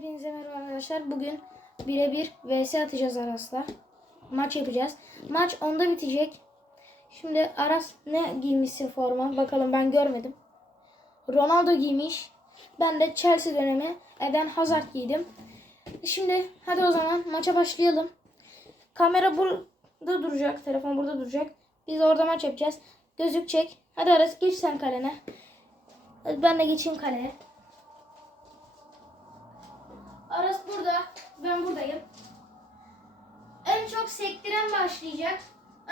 Hepinize merhaba arkadaşlar. Bugün birebir vs atacağız Aras'la. Maç yapacağız. Maç onda bitecek. Şimdi Aras ne giymişsin forma? Bakalım ben görmedim. Ronaldo giymiş. Ben de Chelsea dönemi Eden Hazard giydim. Şimdi hadi o zaman maça başlayalım. Kamera burada duracak. Telefon burada duracak. Biz orada maç yapacağız. Gözükecek. Hadi Aras geç sen kalene. Ben de geçeyim kaleye. Aras burada. Ben buradayım. En çok sektiren başlayacak.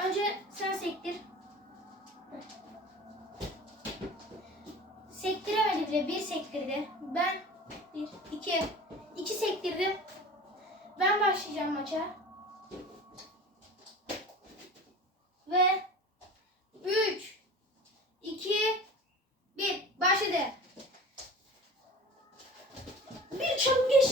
Önce sen sektir. Sektiremedi bile. Bir sektirdi. Ben bir, iki. iki sektirdim. Ben başlayacağım maça. Ve üç, iki, bir. Başladı. Bir çalım geçtim.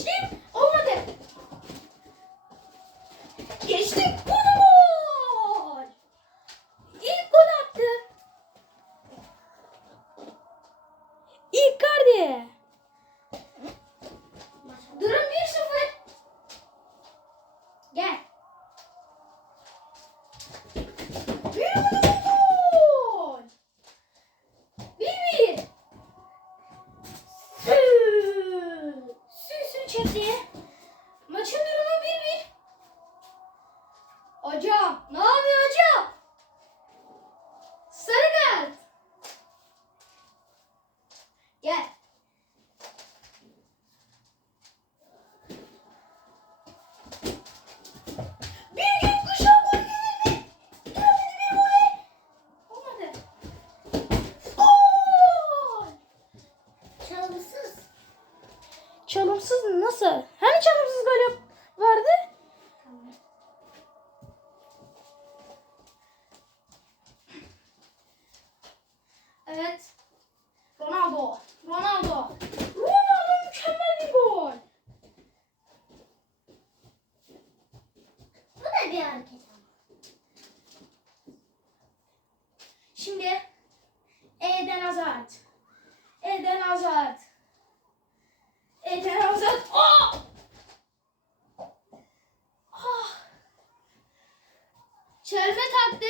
Çelme taktı.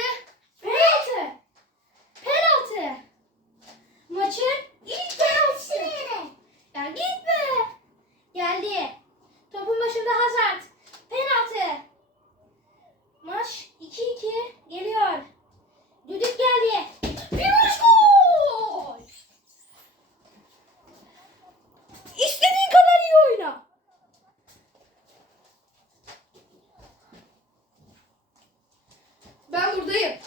Penaltı. Penaltı. Maçın ilk penaltısı. Ya gitme. Geldi. Topun başında Hazard. Penaltı. Maç 2-2 geliyor. Düdük geldi. Bir vuruş gol. İstediğin kadar iyi oyna. Ben buradayım.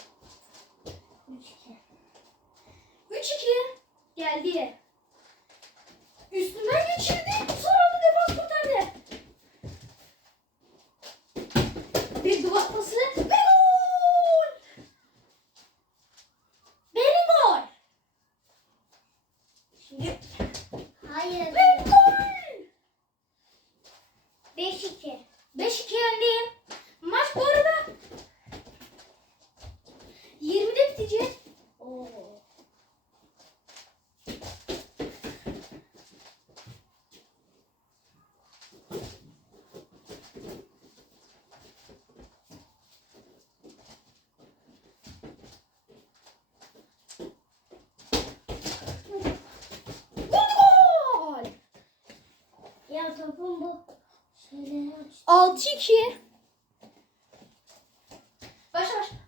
3-2 geldi. Üstünden geçirdi. Sonra da defans kurtardı. Bir duvar pası ve gol. Benim gol. Şimdi Hayır. ve gol. 5-2. 5-2 öndeyim. 6 2. Başla başla.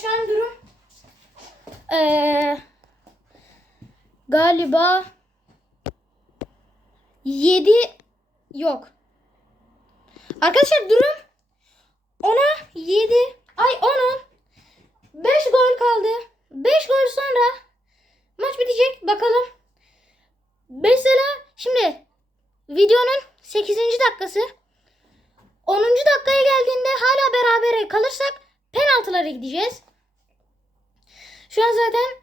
Şu durum ee, galiba 7 yok. Arkadaşlar durum 10'a 7 ay 10'un 5 gol kaldı. 5 gol sonra maç bitecek. Bakalım. Mesela şimdi videonun 8. dakikası 10. dakikaya geldiğinde hala berabere kalırsak penaltılara gideceğiz. Şu an zaten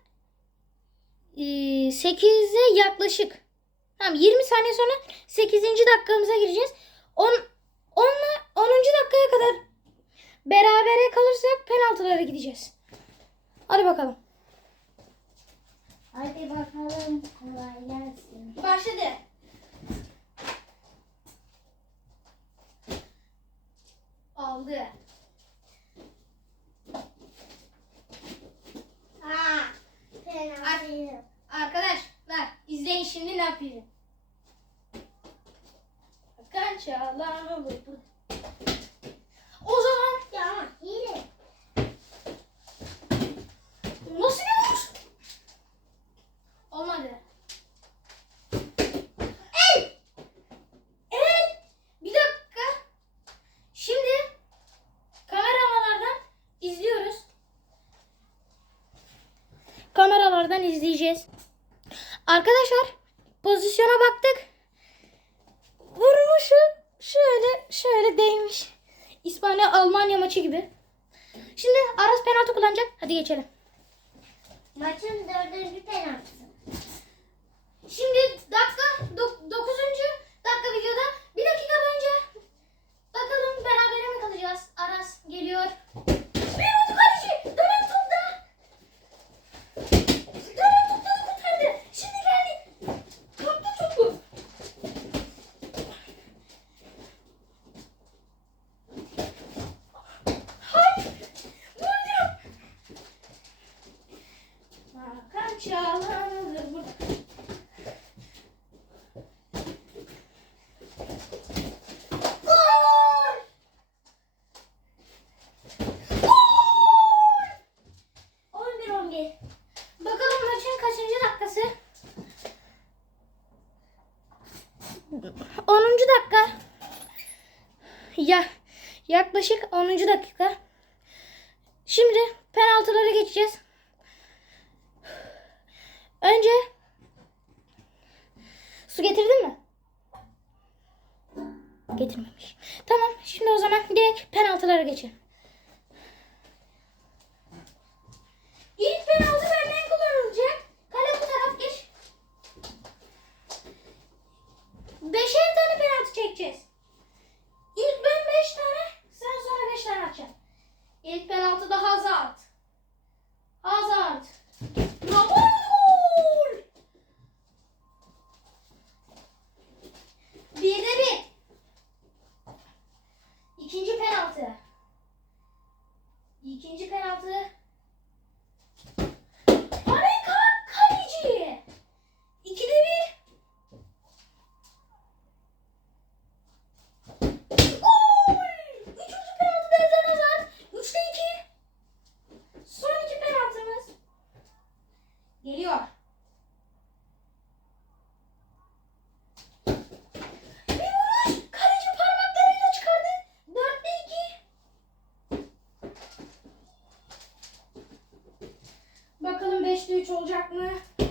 8'e yaklaşık. Tamam 20 saniye sonra 8. dakikamıza gireceğiz. 10 10 10. dakikaya kadar berabere kalırsak penaltılara gideceğiz. Hadi bakalım. Hadi bakalım kolay gelsin. Başladı. Aldı. Ha. Penaltı. Arkadaşlar izleyin şimdi ne yapıyorum. Hakan Çalhanoğlu. O zaman Ya hile. nasıl bir vuruş? Olmadı. El! El! Bir dakika. Şimdi kameralardan izliyoruz. Kameralardan izleyeceğiz. Arkadaşlar pozisyona baktık. Vurmuşu şöyle şöyle değmiş. İspanya Almanya maçı gibi. Şimdi Aras penaltı kullanacak. Hadi geçelim. Maçın dördüncü penaltısı. Şimdi dakika 9. dakika videoda bir dakika boyunca bakalım berabere mi kalacağız? Aras geliyor. Bir vurdu kaleci. Dönen topta. Dönen topta da kurtardı. Şimdi geldi. Kaptı topu. Hayır. Vurdum. Hakan Çalhanoğlu burada. Gol! Gol! 11-11. Bakalım maçın kaçıncı dakikası? 10. dakika. Ya yaklaşık 10. dakika. Şimdi penaltılara geçeceğiz. Önce su getirdin mi? Getirmemiş. Tamam şimdi o zaman direkt penaltılara geçelim. İlk penaltı benden kullanılacak. Kale bu taraf geç. Beşer tane penaltı çekeceğiz. İlk ben beş tane, sen sonra beş tane atacaksın. İlk penaltı da Hazard. Hazard. Bravo! Gol! Bir de bir. İkinci penaltı. İkinci penaltı. 3 olacak mı?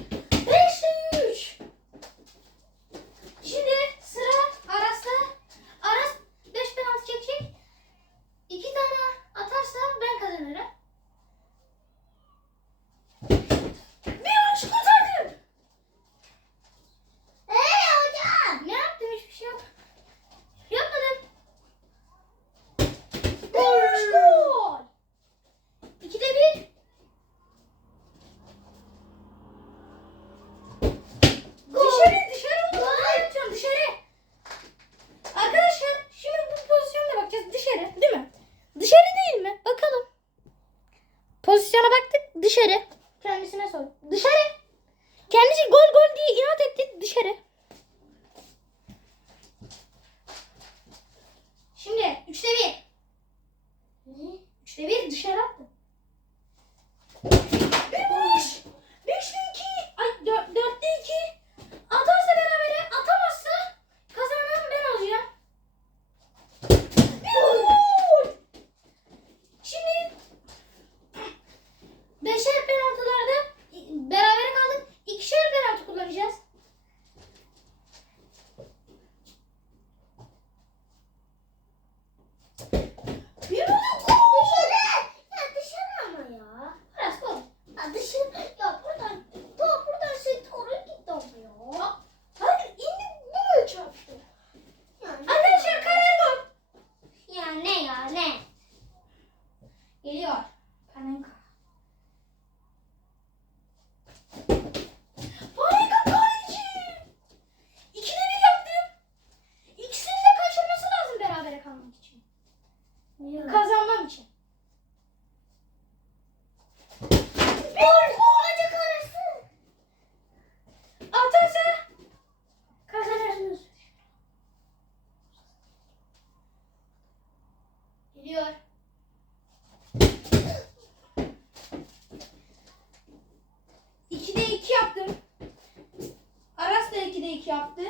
Yaptı.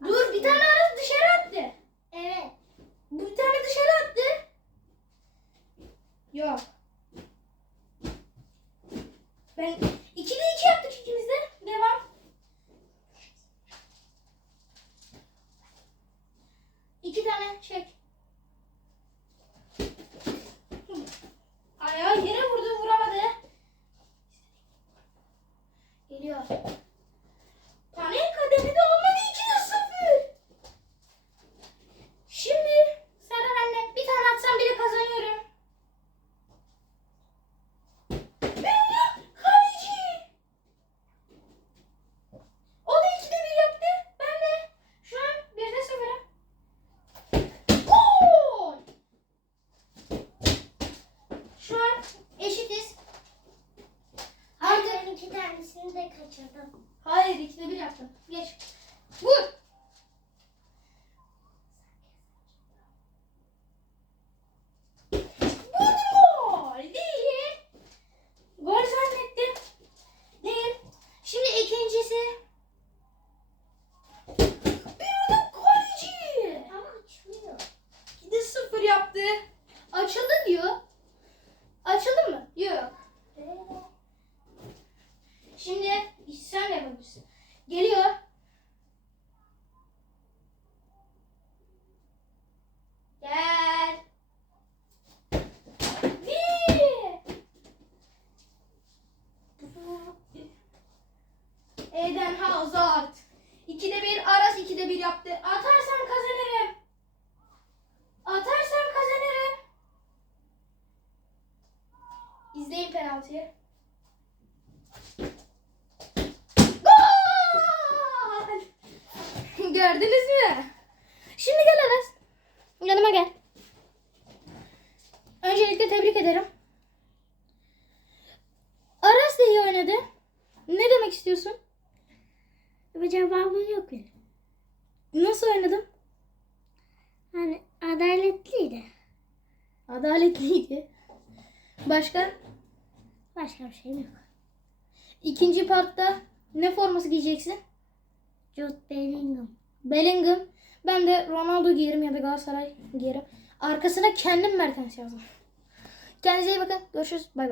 Dur bir tane Aras dışarı attı. Evet. Bir tane dışarı attı. Yok. Ben ikide iki yaptık ikimiz de. Devam. İki tane çek. Ayağı yere vurdu vuramadı. Geliyor. Tane kademi de olmadı 2'de 0. Şimdi sıra bende. Bir tane atsam bile kazanıyorum. Benim kaleci. O da ikide bir yaptı. Ben de şu an birde sıfırım. Gol! Şu an eşitiz. Hayır ben iki tanesini de kaçırdım. Hayır ikide bir yaptım. Geç. Vur. Vurdum gol. Değil. Gol zannettim. Değil. Şimdi ikincisi. Bir vurdum kaleci. Ama açmıyor. 2'de 0 yaptı. Açıldı diyor. Açıldı mı? Yok. Evet. Şimdi sen de yapabilirsin. Geliyor. Gel. Bir. Eden Hazard. İkide bir Aras ikide bir yaptı. Atarsam kazanırım. Atarsam kazanırım. İzleyin penaltıyı. Gol! Gördünüz mü? Şimdi gel Aras. Yanıma gel. Öncelikle tebrik ederim. Aras da iyi oynadı. Ne demek istiyorsun? Bu cevabım yok benim. Nasıl oynadım? Hani adaletliydi. Adaletliydi. Başka? Başka bir şeyim yok. İkinci partta ne forması giyeceksin? Jude Bellingham. Bellingham. Ben de Ronaldo giyerim ya da Galatasaray giyerim. Arkasına kendim Mertens yazdım. Kendinize iyi bakın. Görüşürüz. Bay bay.